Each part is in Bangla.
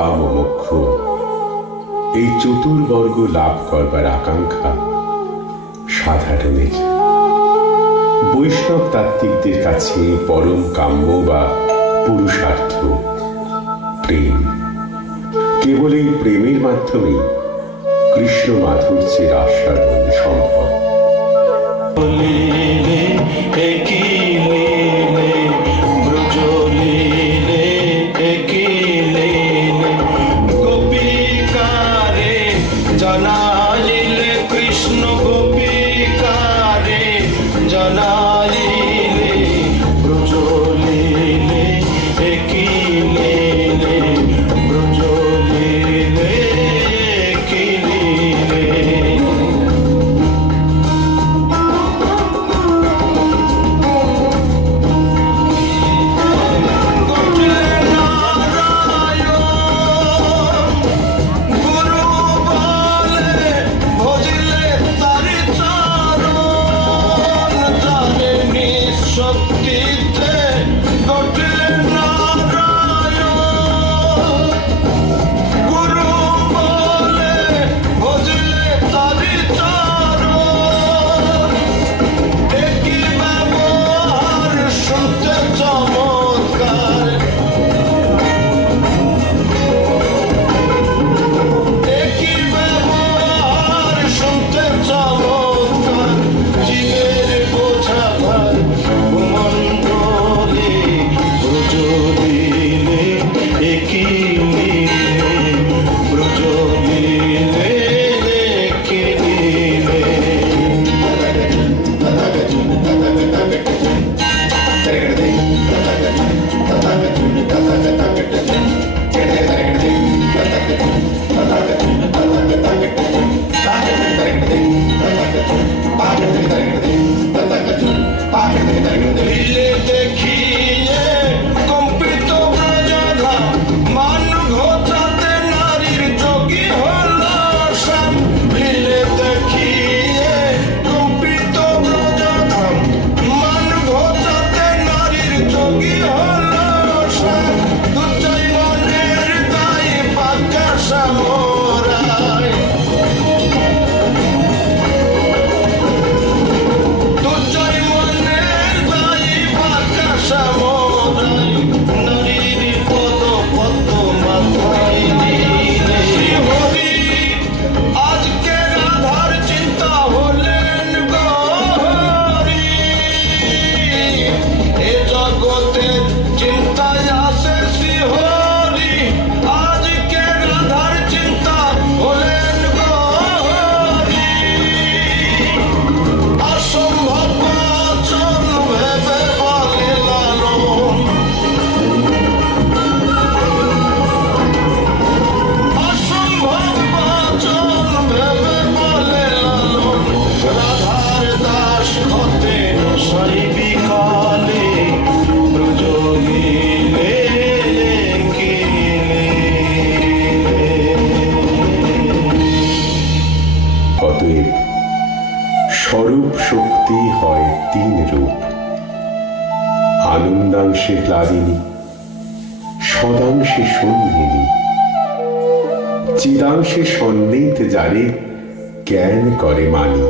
আকাঙ্ক্ষা মোক্ষ, এই চতুর্বর্গ লাভ করবার আকাঙ্ক্ষা সাধারণের। বৈষ্ণব তাত্ত্বিকদের কাছে পরম কাম্য বা পুরুষার্থ প্রেম। কেবল এই প্রেমের মাধ্যমে কৃষ্ণ মাধুর্যের আস্বাদন সম্ভব। স্বরূপ শক্তি হয় তিন রূপ, আনন্দাংশে ক্লাদিনী, সদাংশে সন্ধিনী, চিদাংশে সন্নিহিত যারে জ্ঞান করে মানি।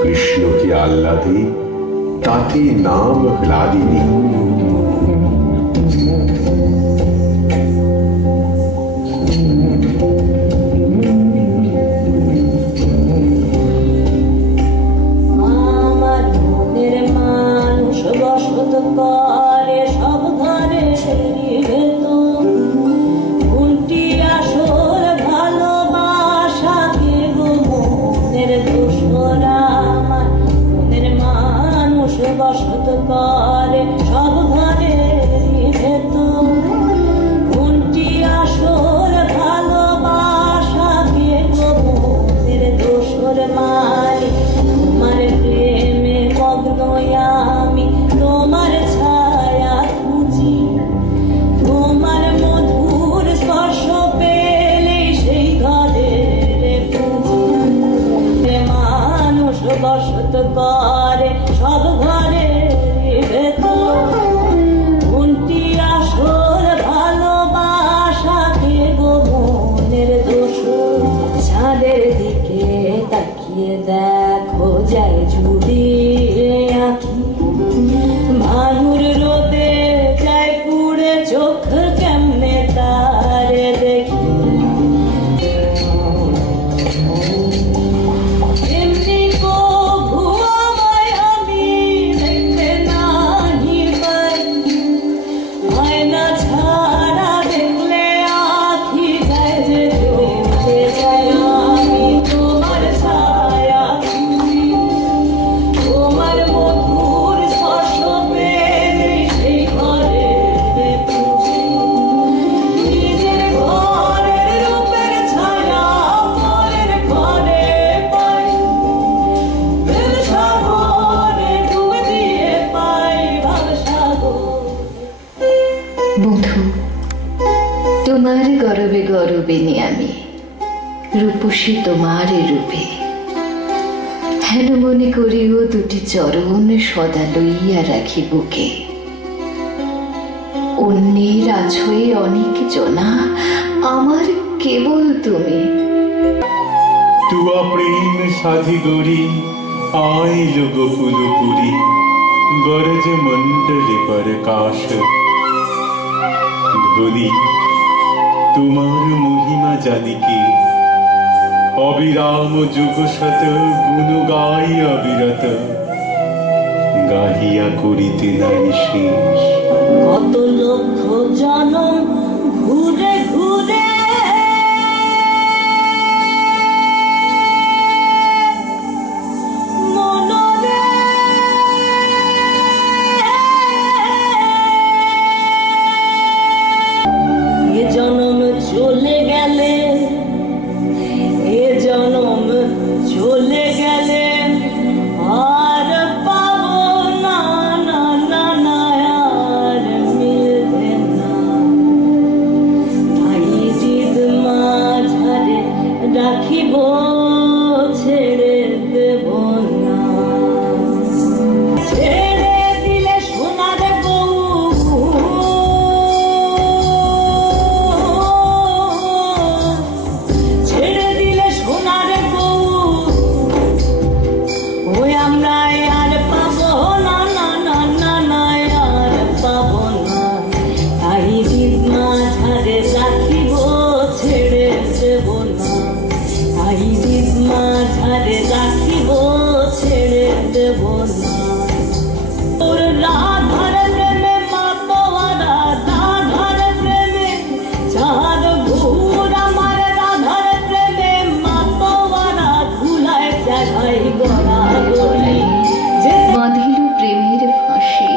কৃষ্ণকে আহ্লাদে তাতে নাম ক্লাদিনী। বসত করে সব বধূ তোমার গরবে গরবে নিয়ামি রূপসী তোমার রূপে হেন মনে করিও দুটি চরণ সদা লইয়া রাখি বুকে। অন্যের আছয়ে অনেক জনা আমার কেবল তুমি। তুয়া প্রেম সাধি গড়ি আইল গোকুল পুরী গরজ মন্ডলে প্রকাশ ধরি তোমার মহিমা জানিকে অবিরাম যুগ শত গুণ গাই অবিরত গাহিয়া করিতে নারী শেষ। কত লক্ষ জনম ঘুরে ঘুরে মনরে এ জনম চলে গেলে এ জনম চলে গেলে আর পাবো না না না না আর মিলবে না। তাই জিদ মাঝারে রাখিব ছেড়ে দেব না। ছেড়ে দিলে সোনার বউ ছেড়ে দিলে সোনার বউ ওই আমরা আর পাবো না না না না না আর পাবো না। তাই জিদ মাঝারে রাখিব ছেড়ে দেব না। তাই জিদ মাঝারে রাখিব ছেড়ে দেব না। ওর রাধার প্রেমে মাতোয়ারা রাধার প্রেমে চাঁদ ঘুর আমার রাধার প্রেমে মাতোয়ারা ধুলায় জাগাই গড়া গড়ি যে বাঁধিল প্রেমের ফাঁসি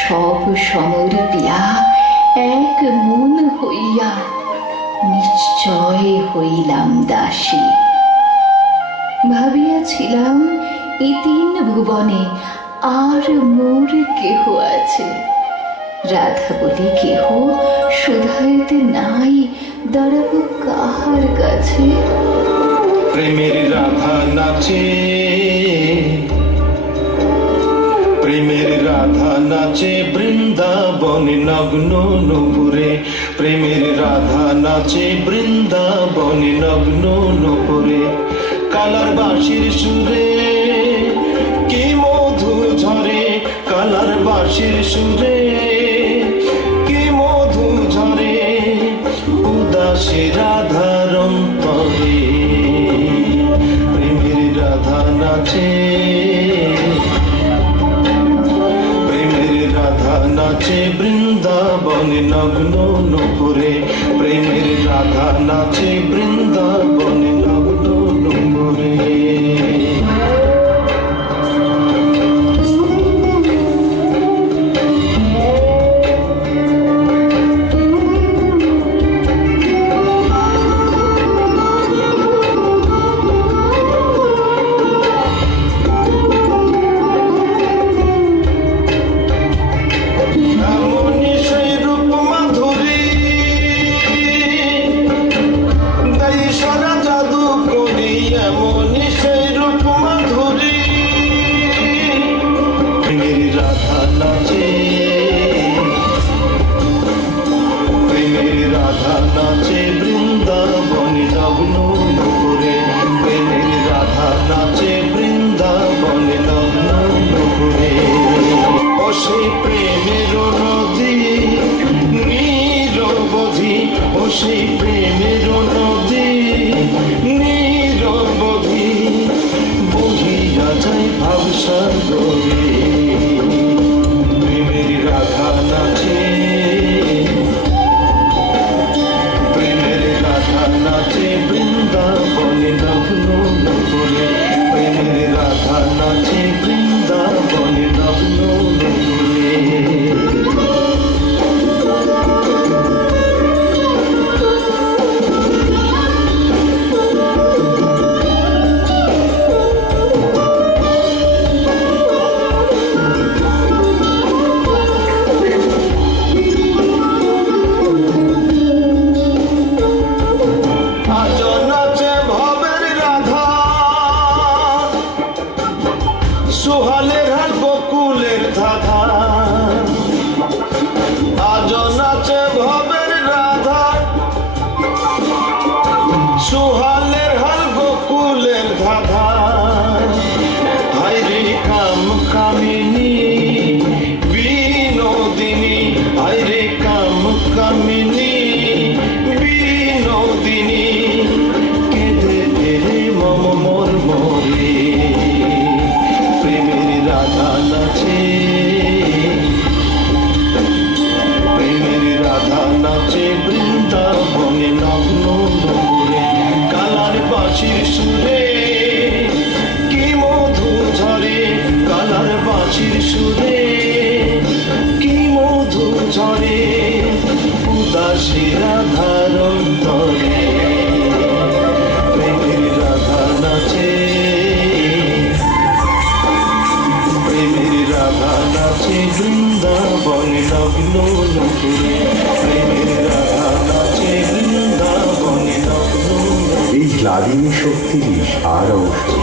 সব সমর পিয়া এক মন হইয়া নিশ্চয় হইলাম দাসী। ভাবিয়াছিলাম এই তিন ভুবনে আর মোর কেহ আছে, রাধা বলি কেহ শুধাইতে নাই দাঁড়াব কাহার কাছে। প্রেমের রাধা নাচে প্রেমের রাধা নাচে বৃন্দাবনে নগ্ন নূপুরে। প্রেমের রাধা নাচে বৃন্দাবনে নগ্ন নূপুরে। কালার বাঁশির সুরে কি মধু ঝরে কালার বাঁশির সুরে কি মধু ঝরে উদাসী রাধার অন্তরে। প্রেমের রাধা নাচে প্রেমের রাধা নাচে বৃন্দাবনে নগ্ন নূপুরে। প্রেমের রাধা নাচে বৃন্দাবনে নগ্ন নূপুরে। সেই প্রেমের নদী নিরবধি বহিয়া যায় ভাবসাগরে। প্রেমের রাধা নাচে প্রেমের রাধা নাচে বৃন্দাবনে নগ্ন নূপুরে। প্রেমের রাধা নাচে বৃন্দাবনে নগ্ন নূপুরে। করে উদাসী রাধার অন্তরে প্রেমের রাধা নাচে প্রেমের রাধা নাচে বৃন্দাবনে নগ্ন নকুলে প্রেমের রাধা নাচে বৃন্দাবনে নগ্ন। এই লাদিনী শক্তিরই সার অংশ